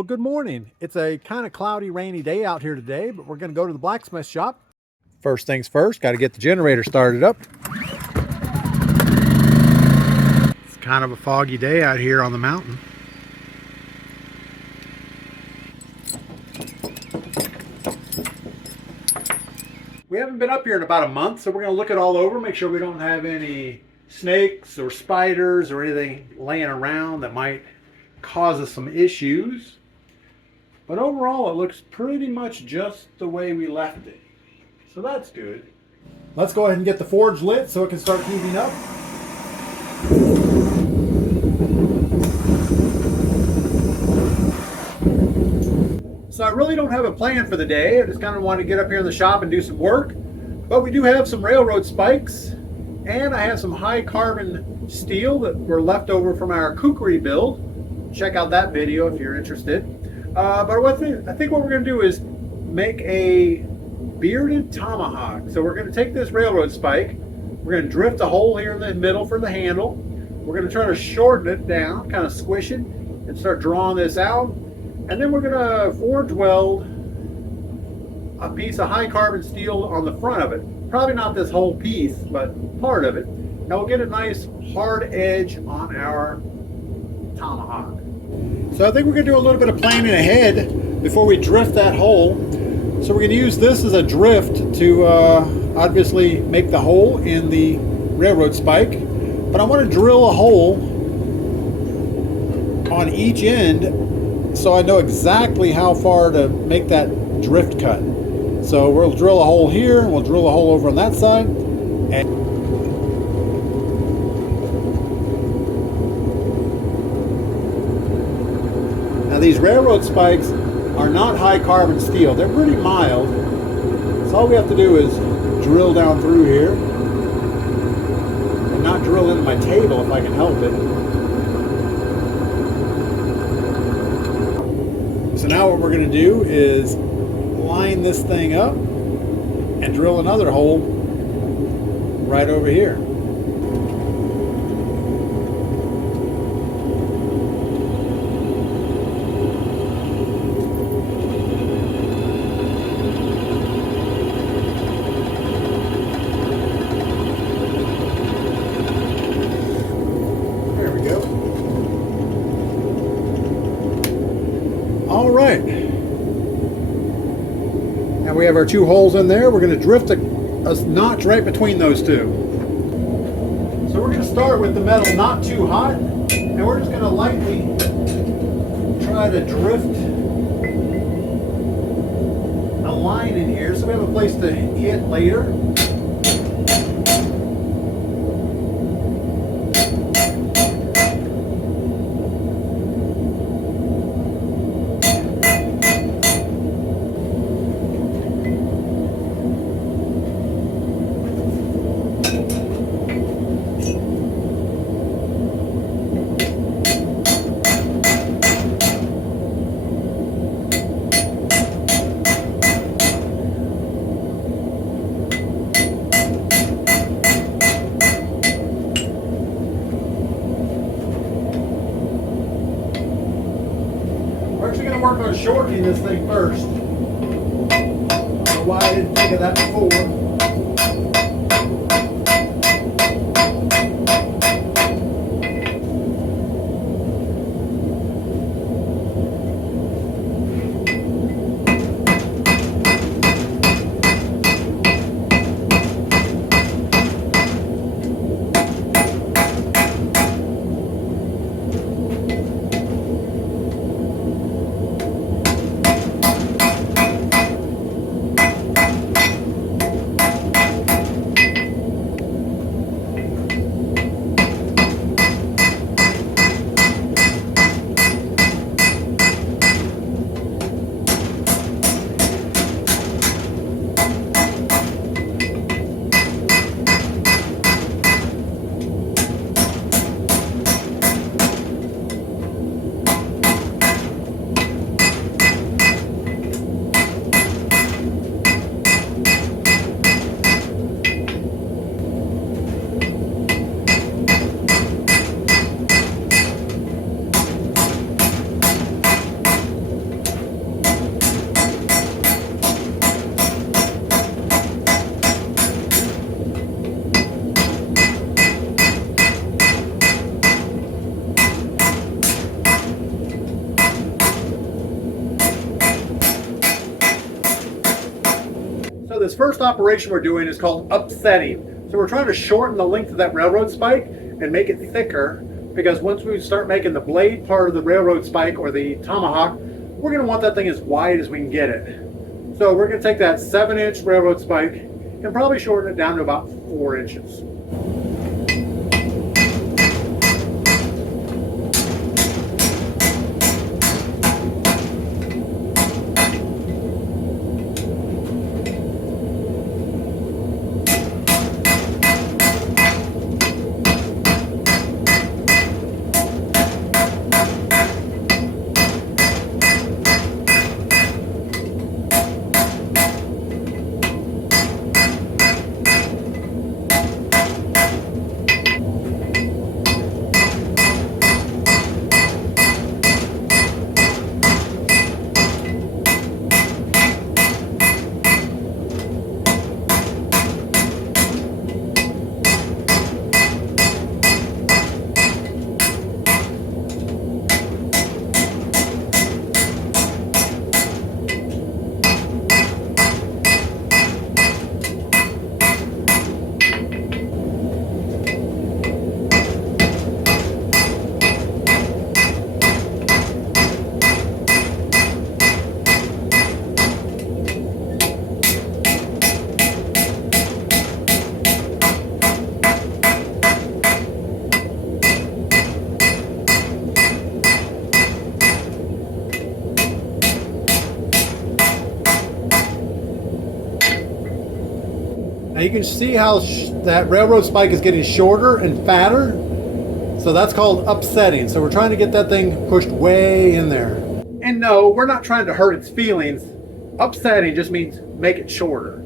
Well, good morning. It's a kind of cloudy, rainy day out here today, but we're going to go to the blacksmith shop. First things first, got to get the generator started up. It's kind of a foggy day out here on the mountain. We haven't been up here in about a month, so we're going to look it all over, make sure we don't have any snakes or spiders or anything laying around that might cause us some issues. But overall, it looks pretty much just the way we left it. So that's good. Let's go ahead and get the forge lit so it can start heating up. So I really don't have a plan for the day. I just kind of want to get up here in the shop and do some work. But we do have some railroad spikes, and I have some high carbon steel that were left over from our kukri build. Check out that video if you're interested. But I think what we're going to do is make a bearded tomahawk. So we're going to take this railroad spike, we're going to drift a hole here in the middle for the handle. We're going to try to shorten it down, kind of squish it, and start drawing this out. And then we're going to forge weld a piece of high carbon steel on the front of it. Probably not this whole piece, but part of it. And we'll get a nice hard edge on our tomahawk. So I think we're going to do a little bit of planning ahead before we drift that hole. So we're going to use this as a drift to obviously make the hole in the railroad spike. But I want to drill a hole on each end so I know exactly how far to make that drift cut. So we'll drill a hole here, and we'll drill a hole over on that side. These railroad spikes are not high carbon steel. They're pretty mild. So all we have to do is drill down through here and not drill into my table if I can help it. So now what we're going to do is line this thing up and drill another hole right over here. All right, now we have our two holes in there. We're going to drift a notch right between those two. So we're going to start with the metal not too hot, and we're just going to lightly try to drift a line in here so we have a place to hit later. Work on shortening this thing first. I don't know why I didn't think of that before. first operation we're doing is called upsetting. So we're trying to shorten the length of that railroad spike and make it thicker, because once we start making the blade part of the railroad spike or the tomahawk, we're going to want that thing as wide as we can get it. So we're going to take that 7-inch railroad spike and probably shorten it down to about 4 inches. Now you can see how that railroad spike is getting shorter and fatter. So that's called upsetting. So we're trying to get that thing pushed way in there. And no, we're not trying to hurt its feelings. Upsetting just means make it shorter.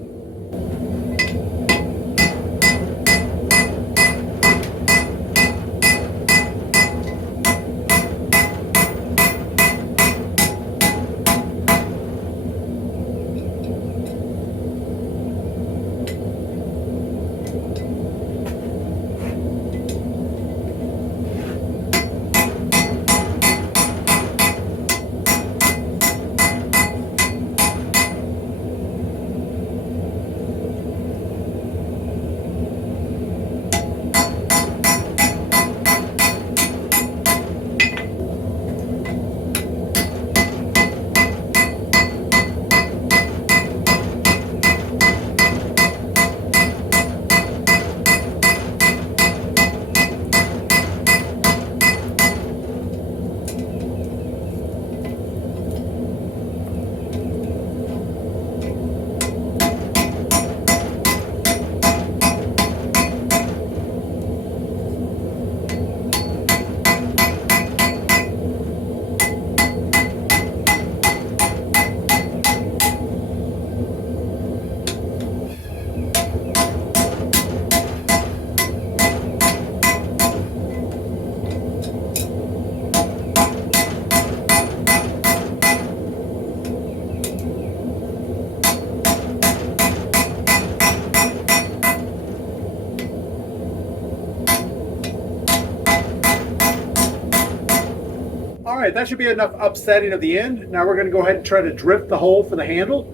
All right, that should be enough upsetting of the end. Now we're going to go ahead and try to drift the hole for the handle.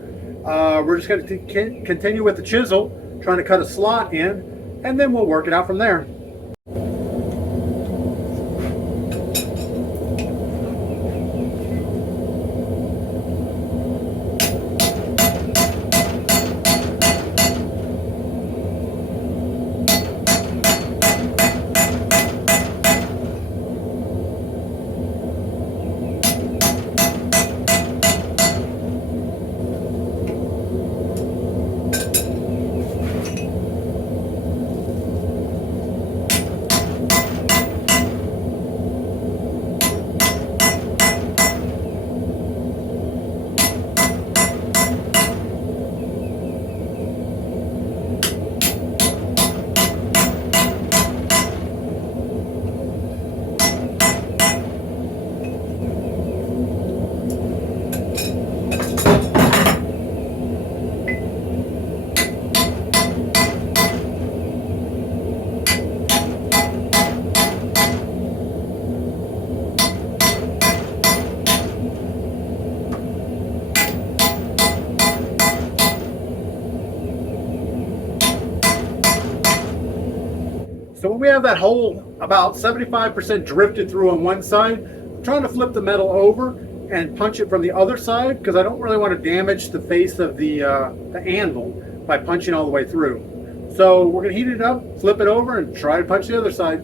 We're just going to continue with the chisel, trying to cut a slot in, and then we'll work it out from there. have that hole about 75% drifted through on one side, I'm trying to flip the metal over and punch it from the other side because I don't really want to damage the face of the anvil by punching all the way through. So we're going to heat it up, flip it over, and try to punch the other side.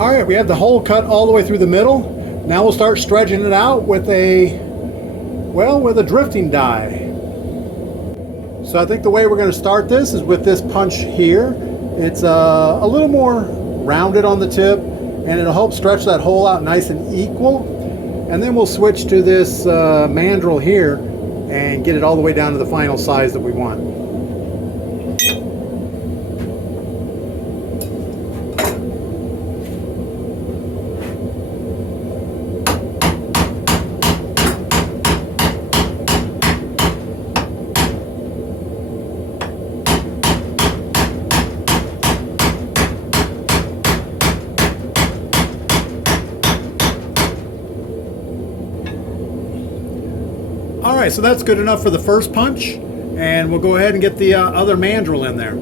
All right, we have the hole cut all the way through the middle. Now we'll start stretching it out with a drifting die. So I think the way we're going to start this is with this punch here. It's a little more rounded on the tip, and it'll help stretch that hole out nice and equal. And then we'll switch to this mandrel here and get it all the way down to the final size that we want. Alright, so that's good enough for the first punch, and we'll go ahead and get the other mandrel in there.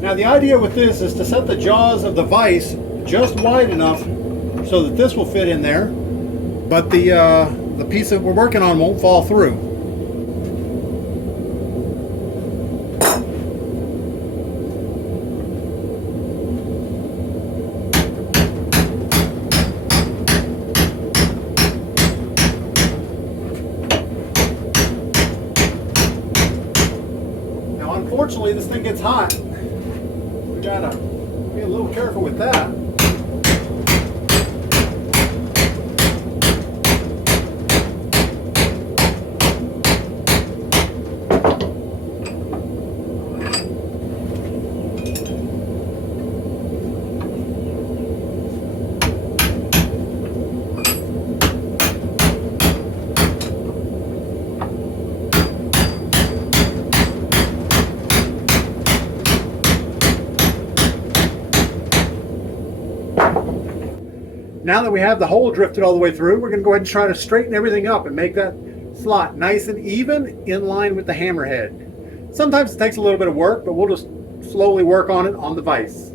Now the idea with this is to set the jaws of the vise just wide enough so that this will fit in there, but the piece that we're working on won't fall through. Unfortunately, this thing gets hot. We gotta be a little careful with that. Now that we have the hole drifted all the way through, we're going to go ahead and try to straighten everything up and make that slot nice and even in line with the hammerhead. Sometimes it takes a little bit of work, but we'll just slowly work on it on the vise.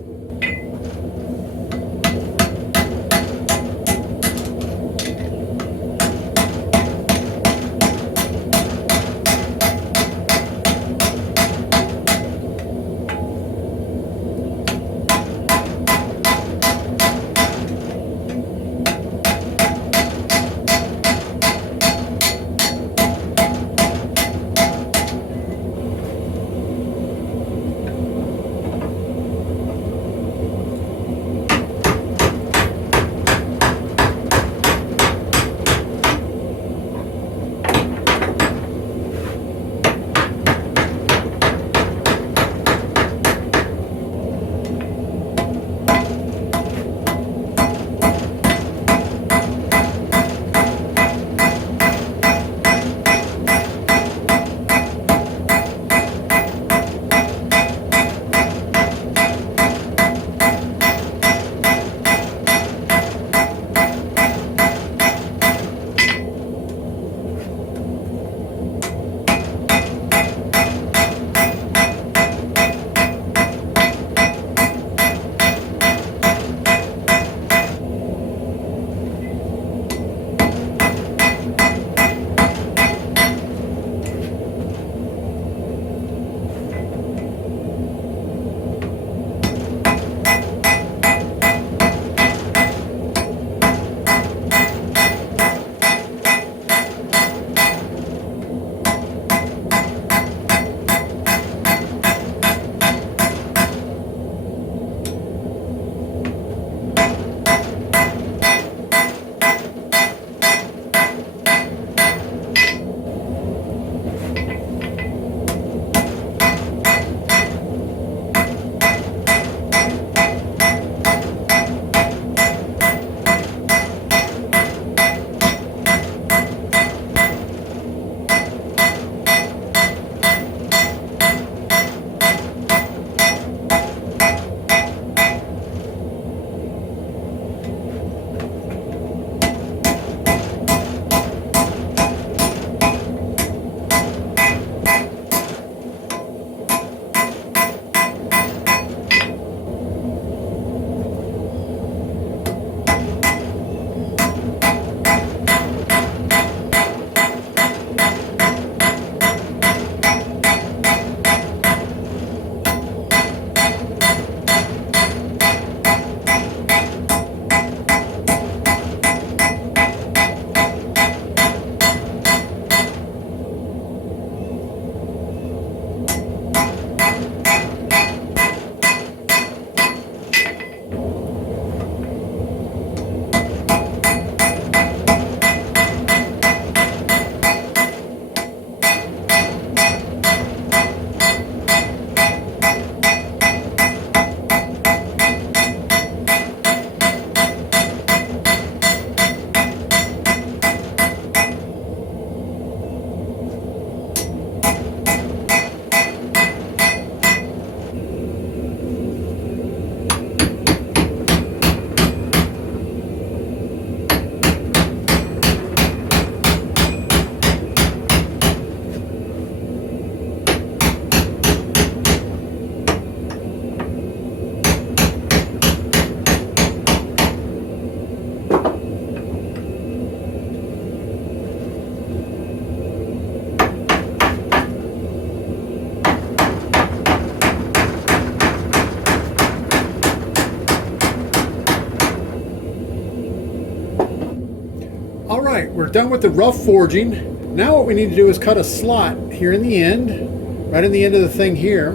we're done with the rough forging. Now what we need to do is cut a slot here in the end, right in the end of the thing here.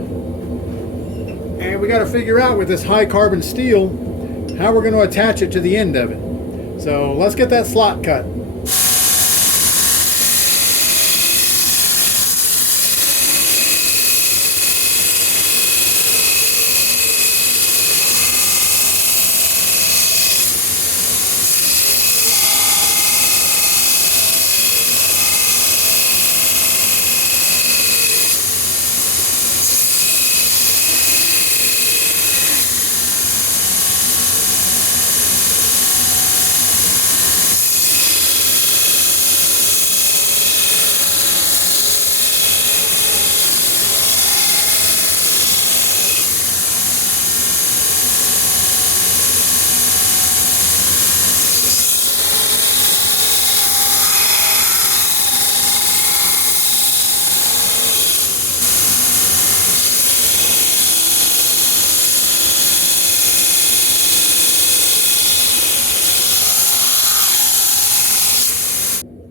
And we got to figure out with this high carbon steel how we're going to attach it to the end of it. So let's get that slot cut.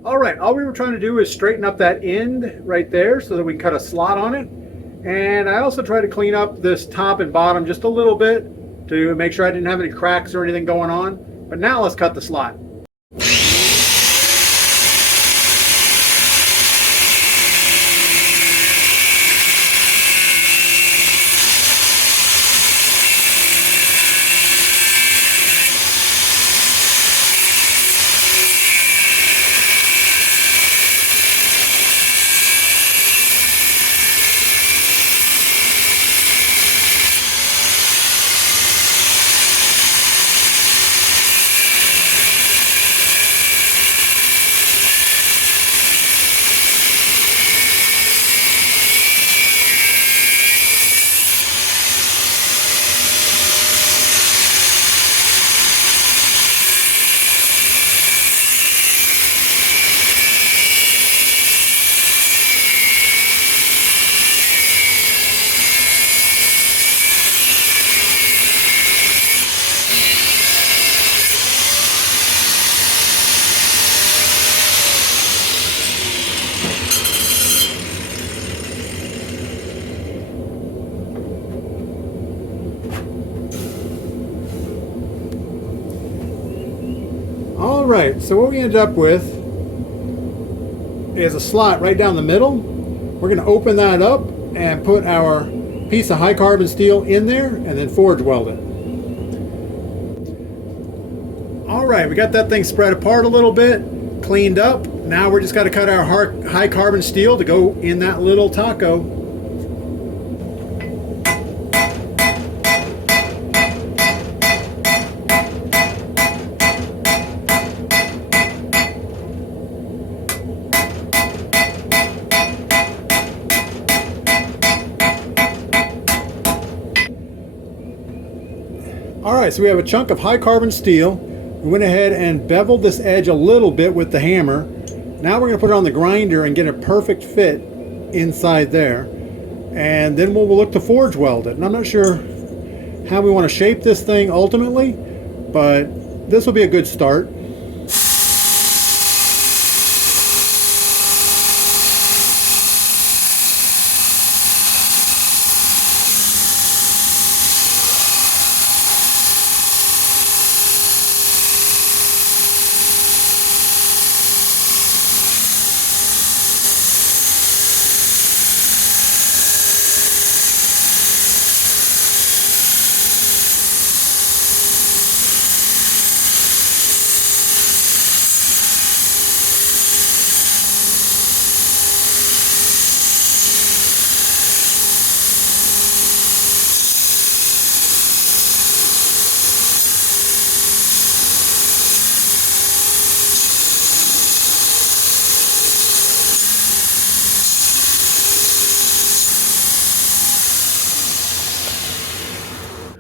All right, all we were trying to do is straighten up that end right there so that we can cut a slot on it. And I also tried to clean up this top and bottom just a little bit to make sure I didn't have any cracks or anything going on. But now let's cut the slot. Alright, so what we ended up with is a slot right down the middle. We're going to open that up and put our piece of high carbon steel in there and then forge weld it. Alright, we got that thing spread apart a little bit, cleaned up. Now we're just got to cut our high carbon steel to go in that little taco. Alright, so we have a chunk of high carbon steel. We went ahead and beveled this edge a little bit with the hammer. Now we're going to put it on the grinder and get a perfect fit inside there. And then we'll look to forge weld it. And I'm not sure how we want to shape this thing ultimately, but this will be a good start.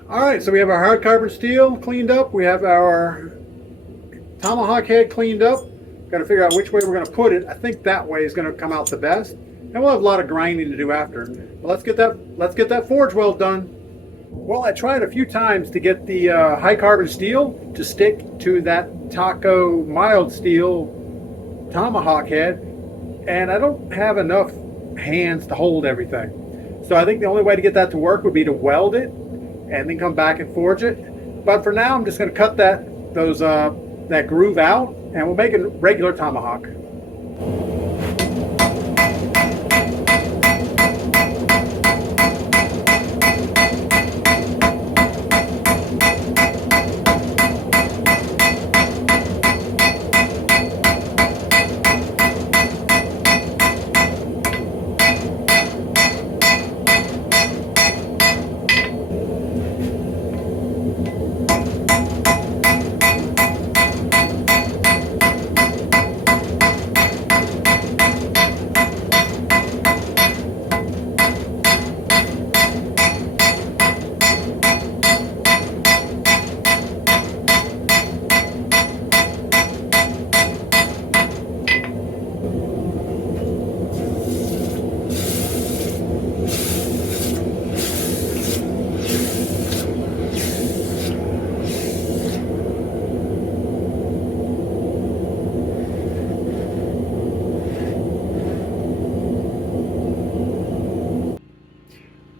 Alright, so we have our hard carbon steel cleaned up. We have our Tomahawk head cleaned up. Got to figure out which way we're going to put it. I think that way is going to come out the best. And we'll have a lot of grinding to do after. But let's get that forge weld done. Well, I tried a few times to get the high carbon steel to stick to that taco mild steel Tomahawk head, and I don't have enough hands to hold everything. So I think the only way to get that to work would be to weld it and then come back and forge it. But for now, I'm just going to cut that groove out, and we'll make a regular Tomahawk.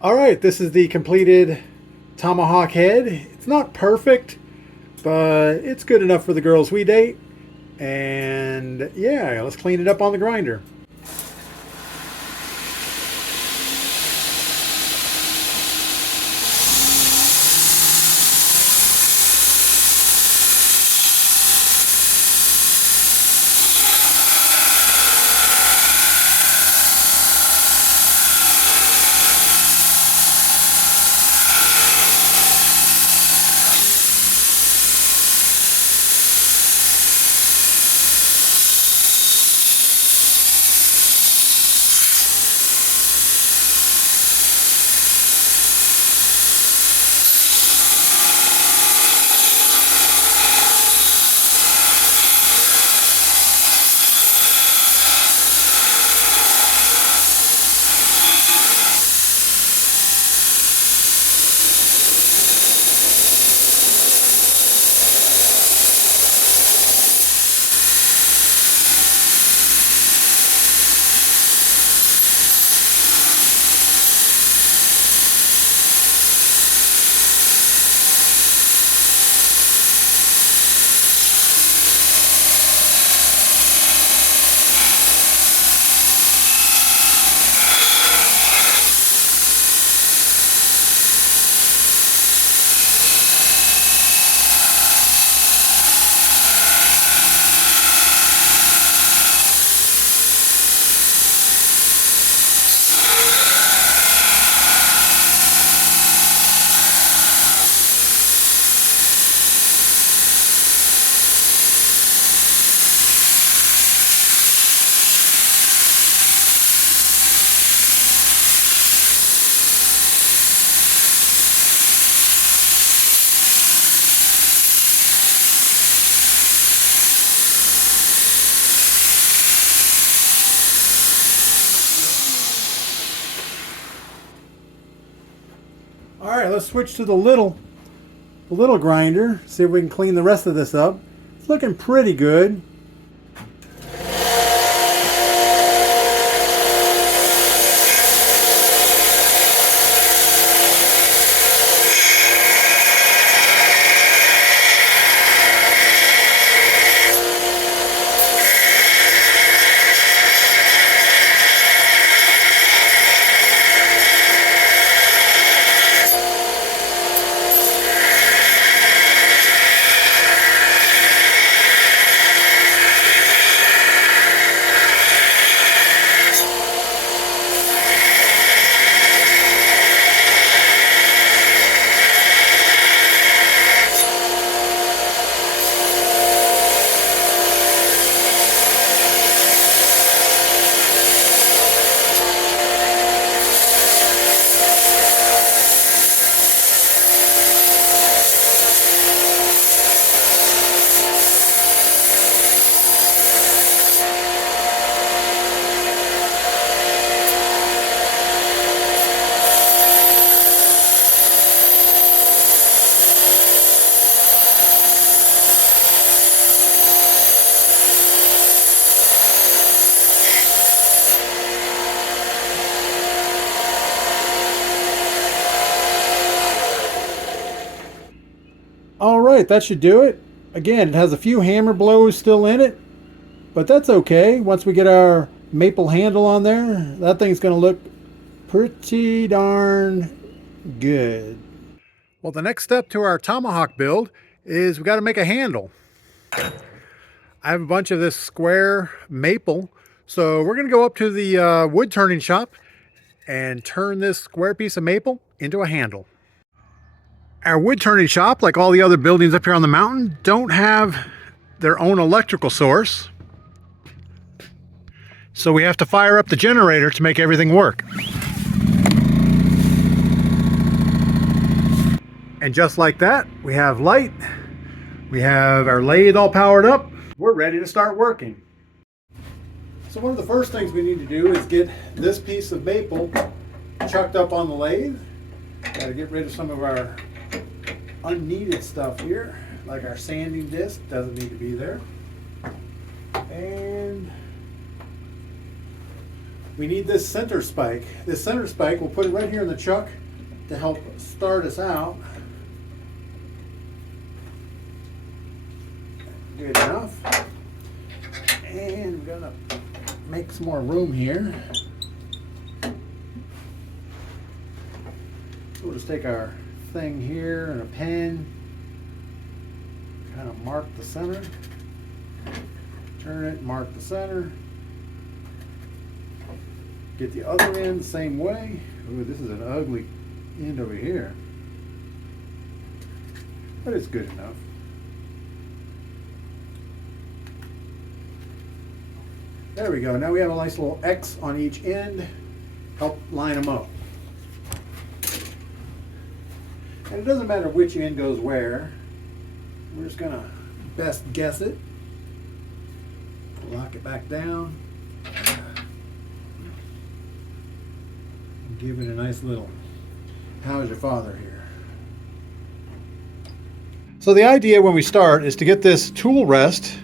All right, this is the completed Tomahawk head. It's not perfect, but it's good enough for the girls we date. And yeah, let's clean it up on the grinder. All right, let's switch to the little grinder. See if we can clean the rest of this up. It's looking pretty good. right, that should do it. Again, it has a few hammer blows still in it, but that's okay. Once we get our maple handle on there, that thing's going to look pretty darn good. Well, the next step to our Tomahawk build is we got to make a handle. I have a bunch of this square maple, so we're going to go up to the wood turning shop and turn this square piece of maple into a handle. Our wood turning shop, like all the other buildings up here on the mountain, don't have their own electrical source. So we have to fire up the generator to make everything work. And just like that, we have light. We have our lathe all powered up. We're ready to start working. So one of the first things we need to do is get this piece of maple chucked up on the lathe. Got to get rid of some of our unneeded stuff here, like our sanding disc doesn't need to be there. And we need this center spike. This center spike, we'll put it right here in the chuck to help start us out. Good enough. And we're gonna make some more room here. So we'll just take our thing here and a pen, kind of mark the center, turn it, mark the center, get the other end the same way. Ooh, this is an ugly end over here, but it's good enough. There we go. Now we have a nice little X on each end. Help line them up. And it doesn't matter which end goes where. We're just going to best guess it. Lock it back down. And give it a nice little, how's your father here? So the idea when we start is to get this tool rest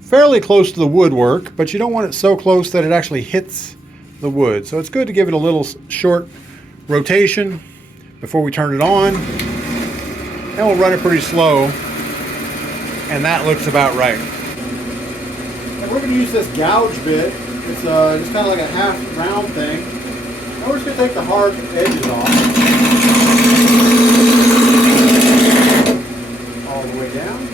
fairly close to the woodwork, but you don't want it so close that it actually hits the wood. So it's good to give it a little short rotation before we turn it on. And we'll run it pretty slow, and that looks about right. And we're going to use this gouge bit. It's just kind of like a half round thing. And we're just going to take the hard edges off. All the way down.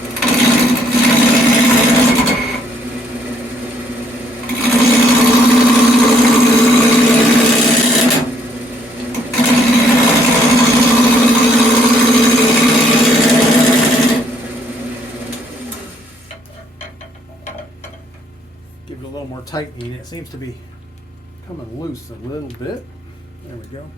Give it a little more tightening. It seems to be coming loose a little bit. There we go.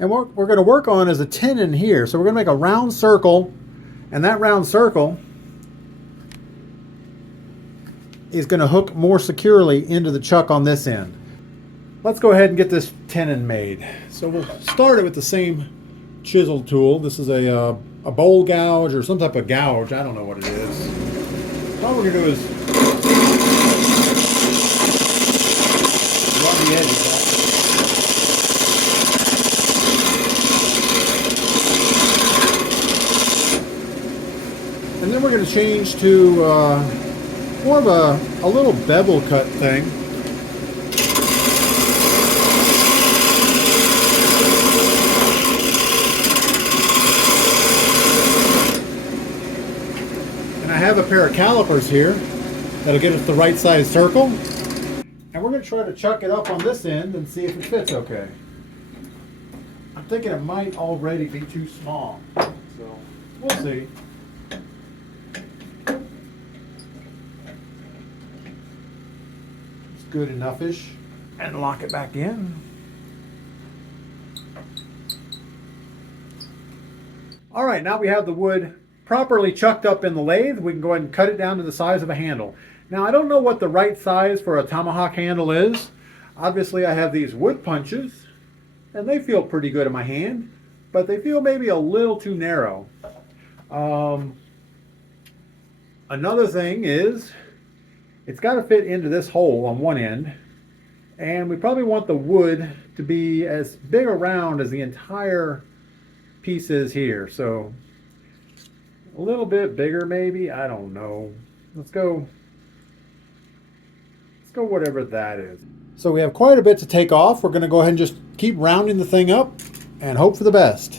And what we're going to work on is a tenon here. So we're going to make a round circle, and that round circle is going to hook more securely into the chuck on this end. Let's go ahead and get this tenon made. So we'll start it with the same chisel tool. This is a bowl gouge or some type of gouge. I don't know what it is. All we're going to do is run the edges off. And then we're going to change to more of a little bevel cut thing. And I have a pair of calipers here that'll get us the right size circle. And we're going to try to chuck it up on this end and see if it fits okay. I'm thinking it might already be too small, so we'll see. Good enough-ish, and lock it back in. All right, now we have the wood properly chucked up in the lathe. We can go ahead and cut it down to the size of a handle. Now, I don't know what the right size for a tomahawk handle is. Obviously, I have these wood punches, and they feel pretty good in my hand, but they feel maybe a little too narrow. Another thing is, it's got to fit into this hole on one end, and we probably want the wood to be as big around as the entire piece is here. So a little bit bigger maybe, I don't know. Let's go whatever that is. So we have quite a bit to take off. We're going to go ahead and just keep rounding the thing up and hope for the best.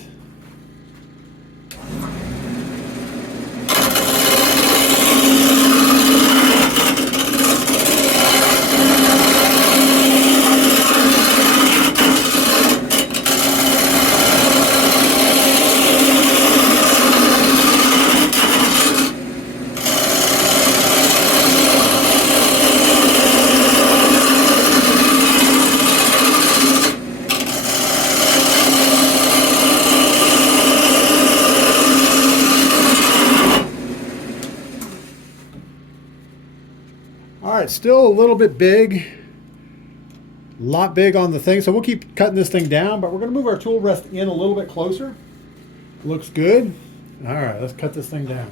All right, still a little bit big, a lot big on the thing, so we'll keep cutting this thing down, but we're going to move our tool rest in a little bit closer. Looks good. All right, let's cut this thing down.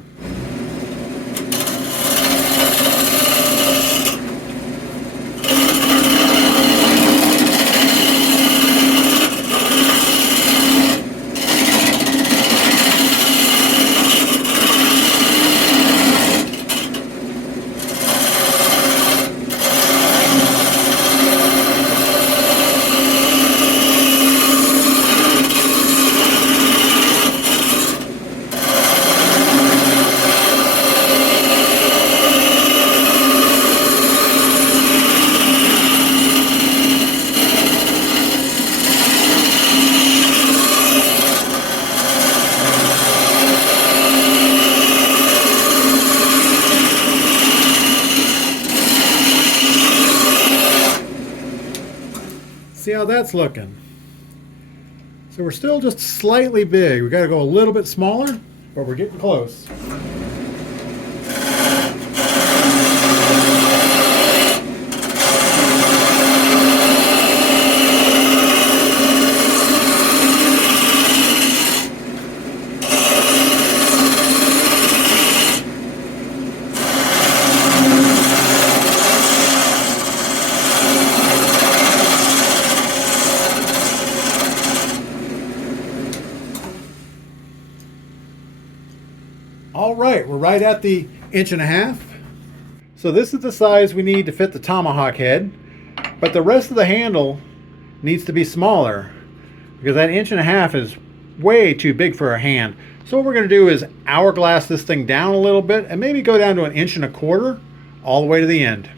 See how that's looking. So we're still just slightly big. We got to go a little bit smaller, but we're getting close. All right, we're right at the 1.5 inches. So this is the size we need to fit the tomahawk head, but the rest of the handle needs to be smaller because that 1.5 inches is way too big for a hand. So what we're going to do is hourglass this thing down a little bit and maybe go down to 1.25 inches all the way to the end.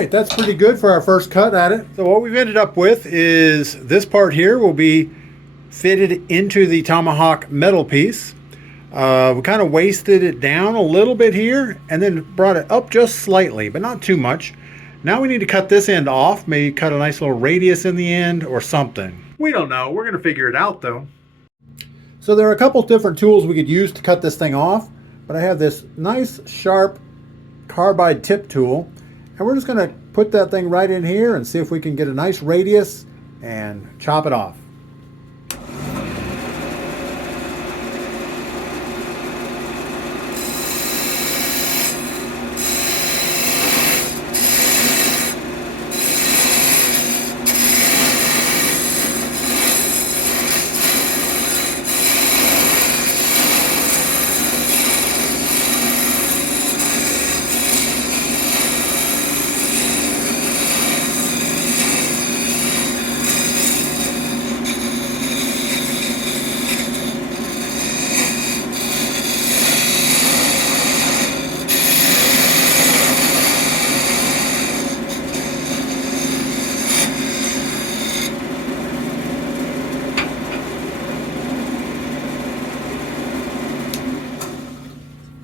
right, that's pretty good for our first cut at it. So what we've ended up with is this part here will be fitted into the Tomahawk metal piece. We kind of wasted it down a little bit here and then brought it up just slightly, but not too much. Now we need to cut this end off, maybe cut a nice little radius in the end or something. We don't know. We're going to figure it out though. So there are a couple different tools we could use to cut this thing off, but I have this nice sharp carbide tip tool, and we're just going to put that thing right in here and see if we can get a nice radius and chop it off.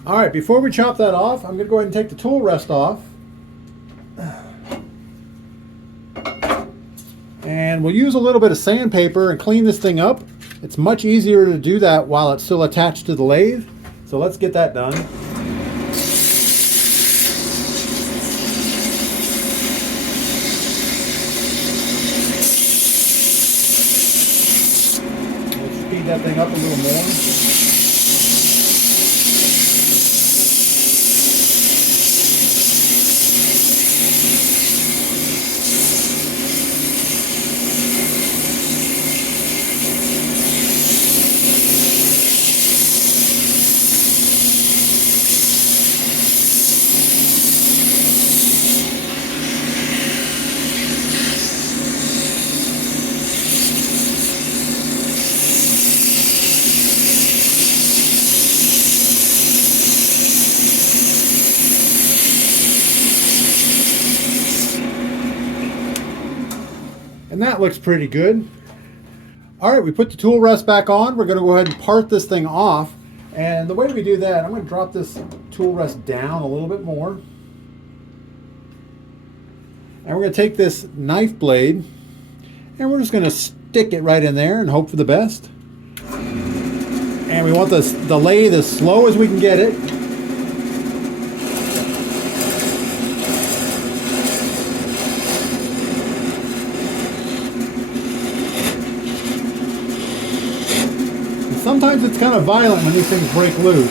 All right, before we chop that off, I'm going to go ahead and take the tool rest off. And we'll use a little bit of sandpaper and clean this thing up. It's much easier to do that while it's still attached to the lathe. So let's get that done. Let's speed that thing up a little more. And that looks pretty good. All right, we put the tool rest back on. We're going to go ahead and part this thing off. And the way we do that, I'm going to drop this tool rest down a little bit more. And we're going to take this knife blade and we're just going to stick it right in there and hope for the best. And we want the lathe as slow as we can get it. Sometimes it's kind of violent when these things break loose.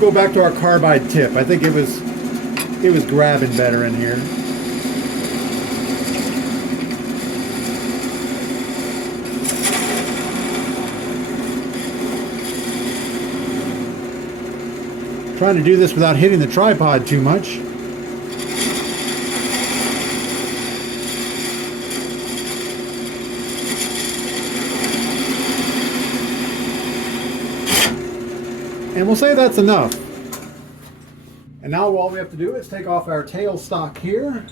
Go back to our carbide tip. I think it was grabbing better in here. Trying to do this without hitting the tripod too much. And we'll say that's enough. And now all we have to do is take off our tail stock here.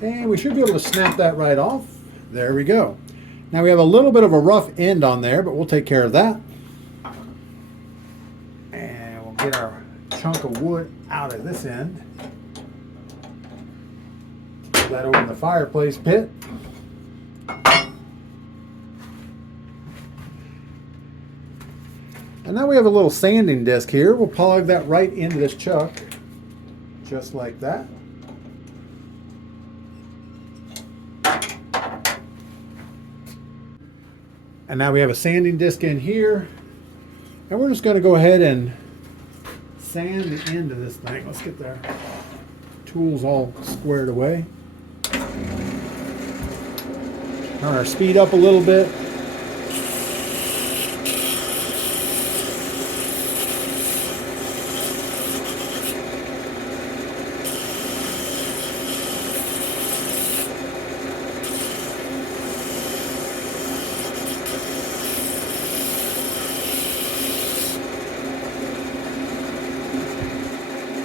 And we should be able to snap that right off. There we go. Now we have a little bit of a rough end on there, but we'll take care of that. And we'll get our chunk of wood out of this end. Put that over in the fireplace pit. And now we have a little sanding disc here. We'll plug that right into this chuck, just like that. And now we have a sanding disc in here. And we're just going to go ahead and sand the end of this thing. Let's get our tools all squared away. Turn our speed up a little bit.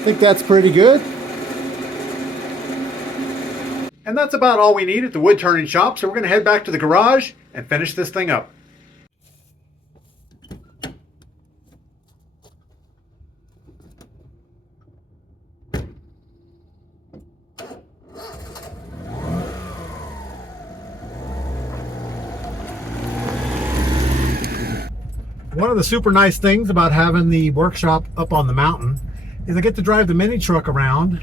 think that's pretty good. And that's about all we need at the wood turning shop, so we're going to head back to the garage and finish this thing up. One of the super nice things about having the workshop up on the mountain is I get to drive the mini truck around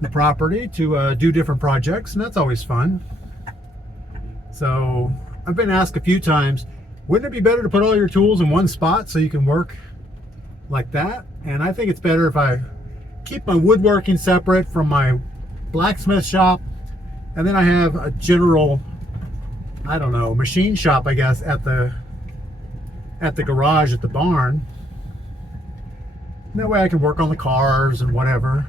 the property to do different projects, and that's always fun. So I've been asked a few times, wouldn't it be better to put all your tools in one spot so you can work like that? And I think it's better if I keep my woodworking separate from my blacksmith shop, and then I have a general, I don't know, machine shop, I guess, at the garage at the barn. And that way I can work on the cars and whatever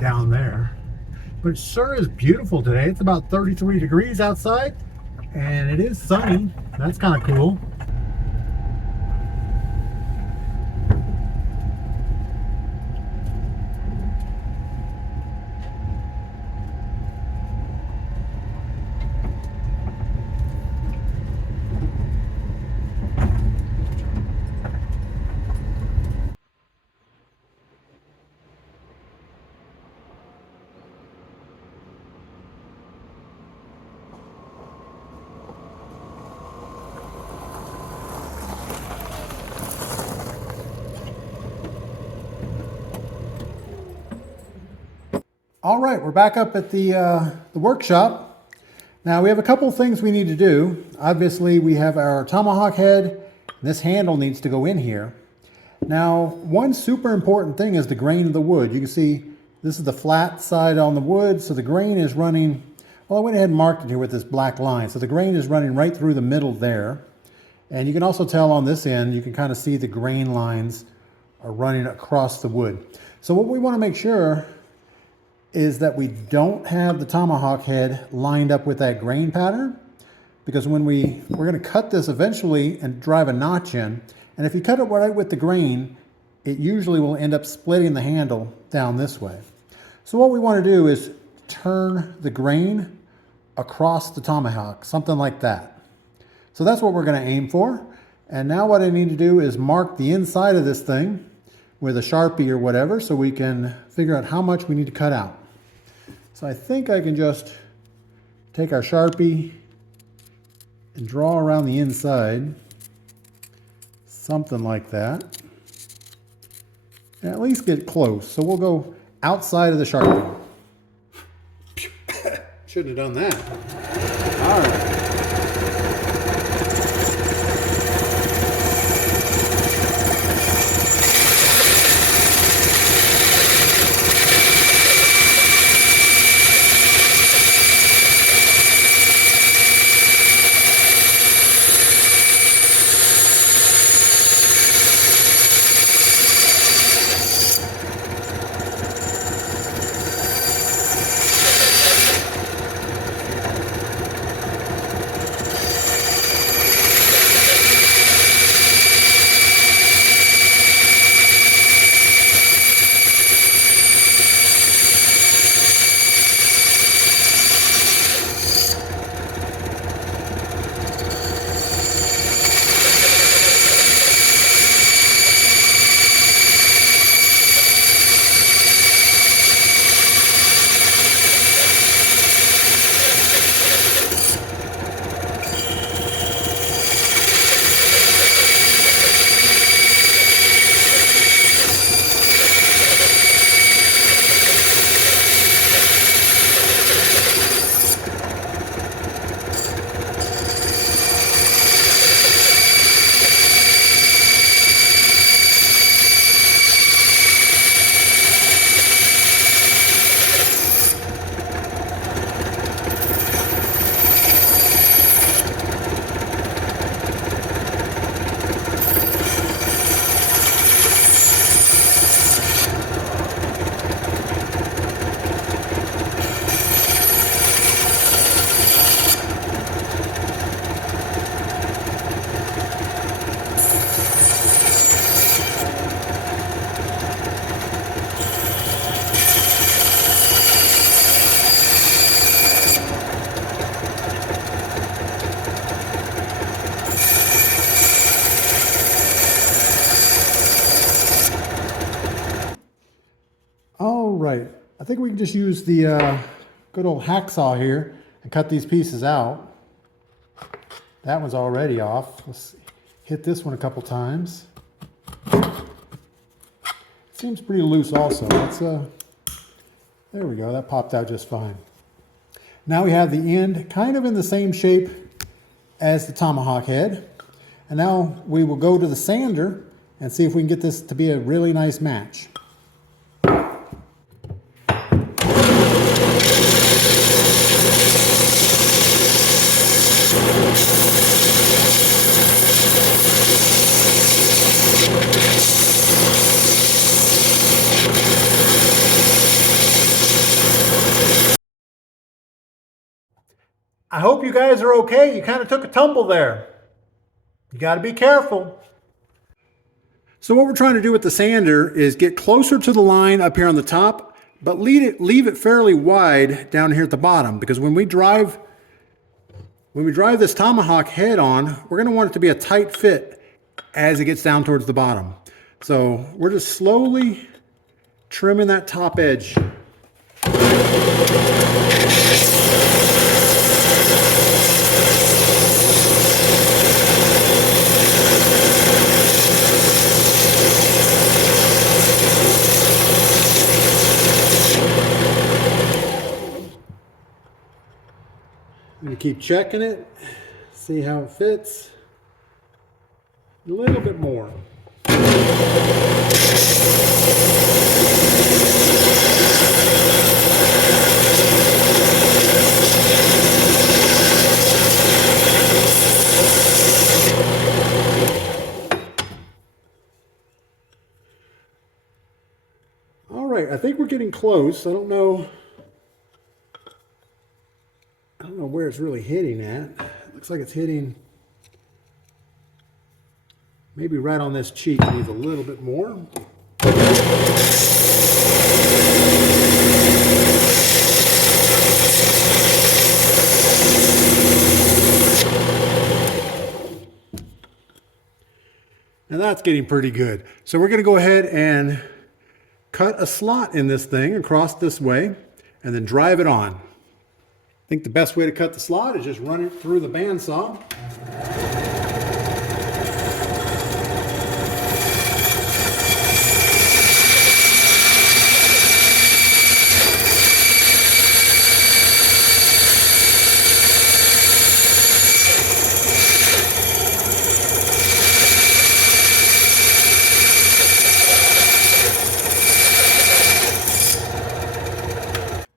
down there. But it sure is beautiful today. It's about 33 degrees outside and it is sunny. That's kind of cool. All right, we're back up at the workshop. Now we have a couple things we need to do. Obviously we have our tomahawk head. This handle needs to go in here. Now one super important thing is the grain of the wood. You can see this is the flat side on the wood, so the grain is running, well, I went ahead and marked it here with this black line. So the grain is running right through the middle there. And you can also tell on this end, you can kind of see the grain lines are running across the wood. So what we want to make sure is that we don't have the tomahawk head lined up with that grain pattern, because when we're going to cut this eventually and drive a notch in, and if you cut it right with the grain, it usually will end up splitting the handle down this way. So what we want to do is turn the grain across the tomahawk, something like that. So that's what we're going to aim for. And now what I need to do is mark the inside of this thing with a Sharpie or whatever, so we can figure out how much we need to cut out. So I think I can just take our Sharpie and draw around the inside, something like that. And at least get close. So we'll go outside of the Sharpie. Shouldn't have done that. All right. right, I think we can just use the good old hacksaw here and cut these pieces out. That one's already off. Let's hit this one a couple times. Seems pretty loose also. Let's, there we go, that popped out just fine. Now we have the end kind of in the same shape as the Tomahawk head. And now we will go to the sander and see if we can get this to be a really nice match. I hope you guys are okay. You kind of took a tumble there. You got to be careful. So what we're trying to do with the sander is get closer to the line up here on the top, but leave it fairly wide down here at the bottom, because when we drive this Tomahawk head on, we're going to want it to be a tight fit as it gets down towards the bottom. So we're just slowly trimming that top edge. I'm going to keep checking it, see how it fits. A little bit more. All right, I think we're getting close. I don't know where it's really hitting at. It looks like it's hitting maybe right on this cheek. Needs a little bit more. Now that's getting pretty good. So we're going to go ahead and cut a slot in this thing across this way and then drive it on. I think the best way to cut the slot is just run it through the bandsaw.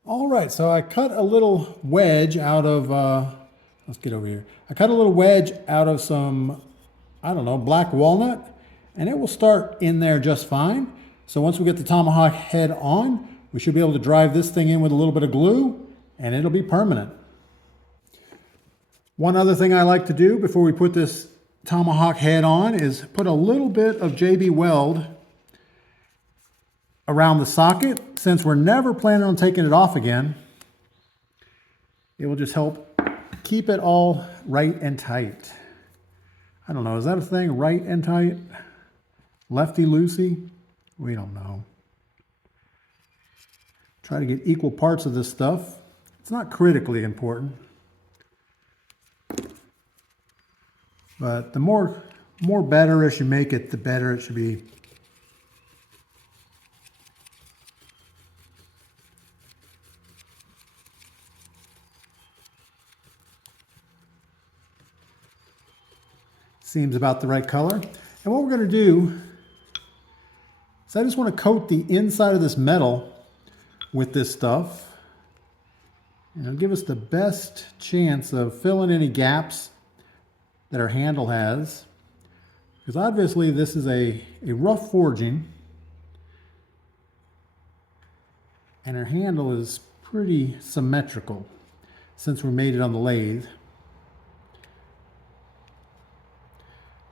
Alright, so I cut a little wedge out of, let's get over here. I cut a little wedge out of some, I don't know, black walnut, and it will start in there just fine. So once we get the Tomahawk head on, we should be able to drive this thing in with a little bit of glue, and it'll be permanent. One other thing I like to do before we put this Tomahawk head on is put a little bit of JB Weld around the socket. Since we're never planning on taking it off again, it will just help keep it all right and tight. I don't know, is that a thing? Right and tight? Lefty loosey? We don't know. Try to get equal parts of this stuff. It's not critically important, but the more better-ish you make it, the better it should be. Seems about the right color. And what we're going to do is I just want to coat the inside of this metal with this stuff. And it'll give us the best chance of filling any gaps that our handle has. Because obviously this is a rough forging. And our handle is pretty symmetrical since we made it on the lathe.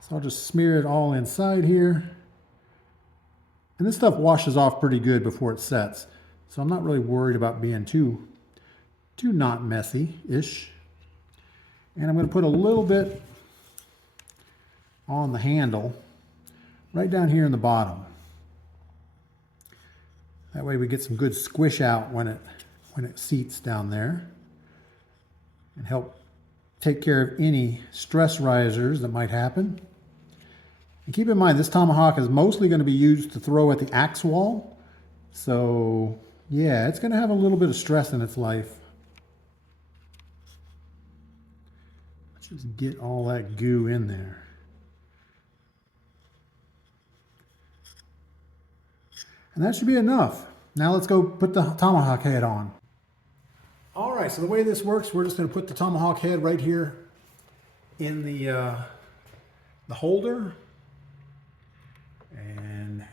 So I'll just smear it all inside here. And this stuff washes off pretty good before it sets. So I'm not really worried about being too not messy-ish. And I'm going to put a little bit on the handle, right down here in the bottom. That way we get some good squish out when it seats down there, and help take care of any stress risers that might happen. And keep in mind, this Tomahawk is mostly going to be used to throw at the axe wall. So yeah, it's going to have a little bit of stress in its life. Let's just get all that goo in there. And that should be enough. Now let's go put the Tomahawk head on. All right, so the way this works, we're just going to put the Tomahawk head right here in the holder. And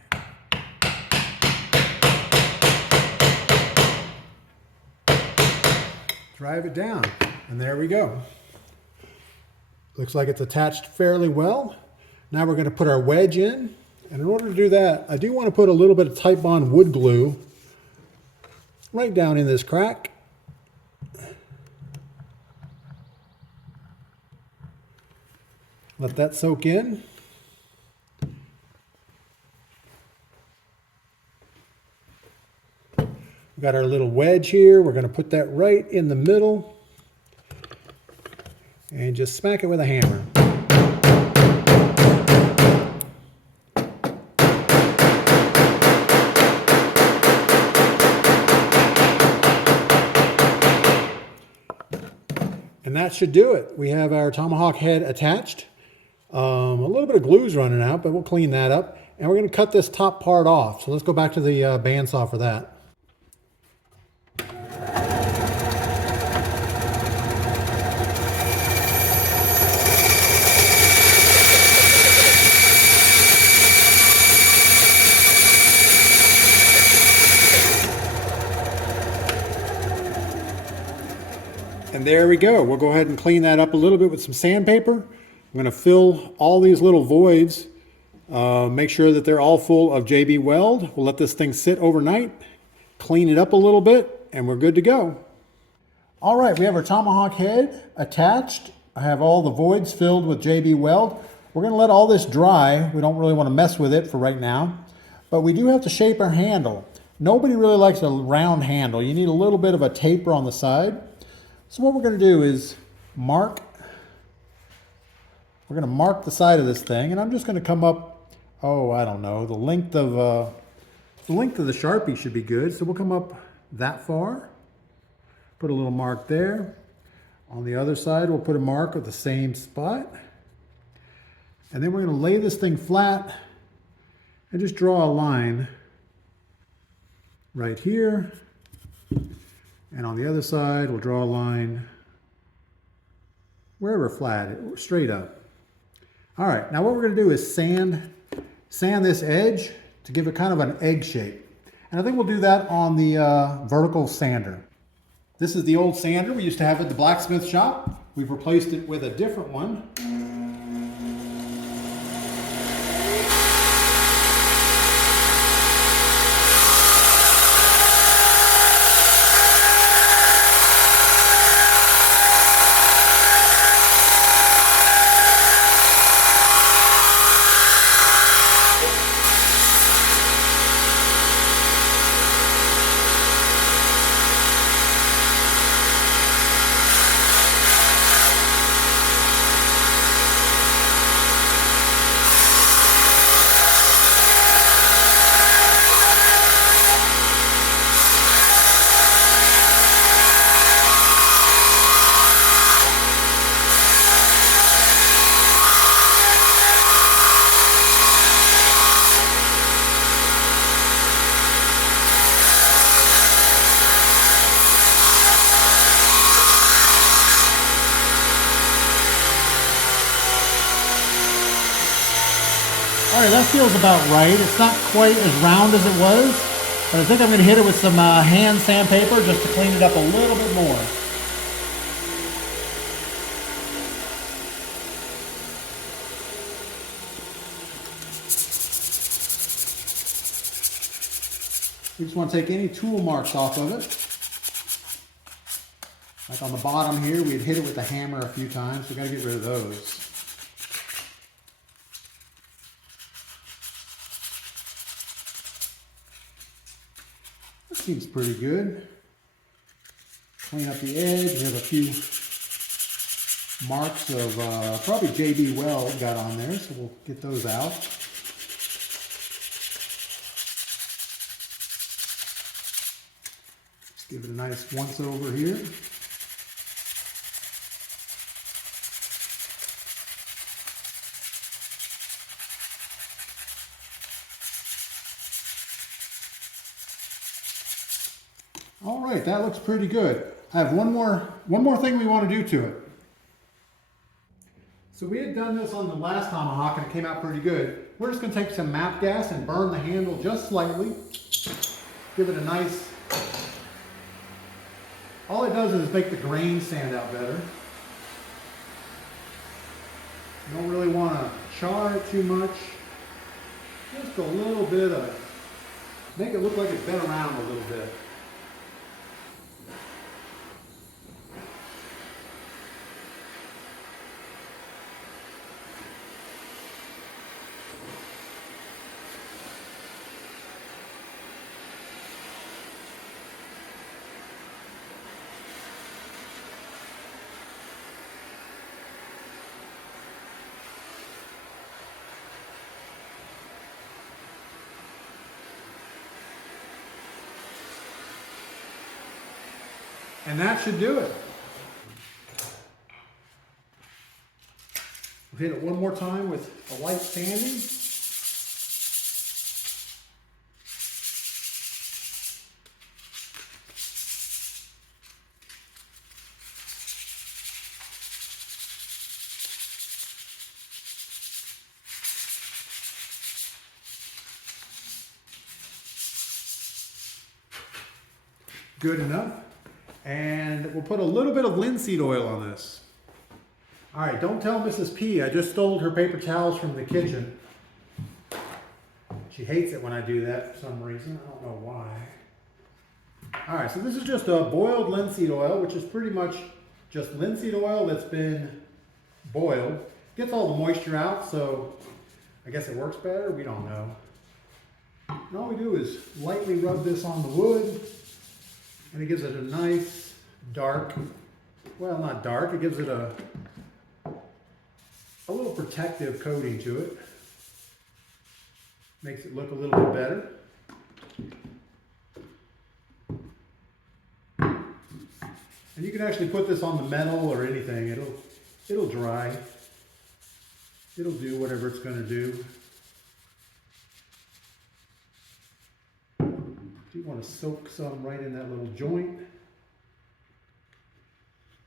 drive it down. And there we go. Looks like it's attached fairly well. Now we're going to put our wedge in. And in order to do that, I do want to put a little bit of Titebond wood glue right down in this crack. Let that soak in. We've got our little wedge here. We're going to put that right in the middle and just smack it with a hammer. And that should do it. We have our Tomahawk head attached. A little bit of glue's running out, but we'll clean that up. And we're going to cut this top part off. So let's go back to the bandsaw for that. And there we go. We'll go ahead and clean that up a little bit with some sandpaper. I'm going to fill all these little voids, make sure that they're all full of JB Weld. We'll let this thing sit overnight, clean it up a little bit, and we're good to go. All right, we have our Tomahawk head attached. I have all the voids filled with JB Weld. We're going to let all this dry. We don't really want to mess with it for right now, but we do have to shape our handle. Nobody really likes a round handle. You need a little bit of a taper on the side. So what we're going to do is we're going to mark the side of this thing, and I'm just going to come up, I don't know, the length of the Sharpie should be good. So we'll come up that far, put a little mark there. On the other side, we'll put a mark at the same spot. And then we're going to lay this thing flat and just draw a line right here. And on the other side, we'll draw a line wherever flat, straight up. All right, now what we're going to do is sand this edge to give it kind of an egg shape. And I think we'll do that on the vertical sander. This is the old sander we used to have at the blacksmith shop. We've replaced it with a different one. All right, that feels about right. It's not quite as round as it was, but I think I'm going to hit it with some hand sandpaper just to clean it up a little bit more. We just want to take any tool marks off of it. Like on the bottom here, we'd hit it with the hammer a few times, so we've got to get rid of those. Seems pretty good. Clean up the edge. We have a few marks of probably JB Weld got on there, so we'll get those out. Give it a nice once over here. All right, that looks pretty good. I have one more thing we want to do to it. So we had done this on the last Tomahawk and it came out pretty good. We're just going to take some MAP gas and burn the handle just slightly. Give it a nice... All it does is make the grain stand out better. You don't really want to char it too much. Just a little bit of... Make it look like it's been around a little bit. And that should do it. We'll hit it one more time with a light sanding. Good enough. And we'll put a little bit of linseed oil on this. All right, don't tell Mrs. P. I just stole her paper towels from the kitchen. She hates it when I do that for some reason. I don't know why. All right, so this is just a boiled linseed oil, which is pretty much just linseed oil that's been boiled. Gets all the moisture out, so I guess it works better. We don't know. And all we do is lightly rub this on the wood. And it gives it a nice dark, well, not dark, it gives it a little protective coating to it. Makes it look a little bit better. And you can actually put this on the metal or anything. It'll dry. It'll do whatever it's going to do. You want to soak some right in that little joint.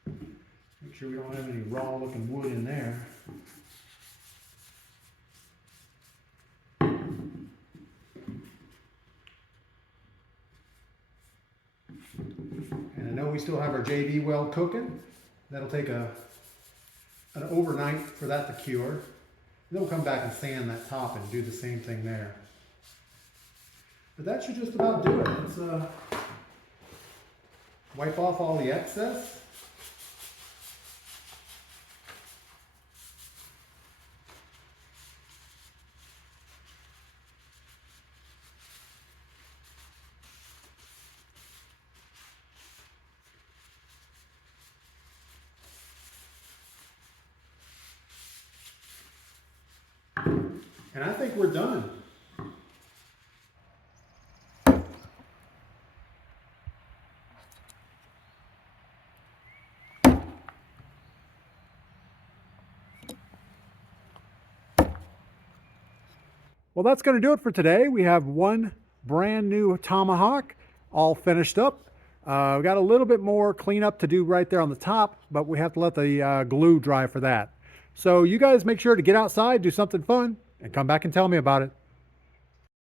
Make sure we don't have any raw looking wood in there. And I know we still have our JB Weld cooking. That'll take an overnight for that to cure. Then we'll come back and sand that top and do the same thing there. But that should just about do it. Let's wipe off all the excess. And I think we're done. Well, that's going to do it for today. We have one brand new Tomahawk all finished up. We got a little bit more cleanup to do right there on the top, but we have to let the glue dry for that. So you guys make sure to get outside, do something fun, and come back and tell me about it.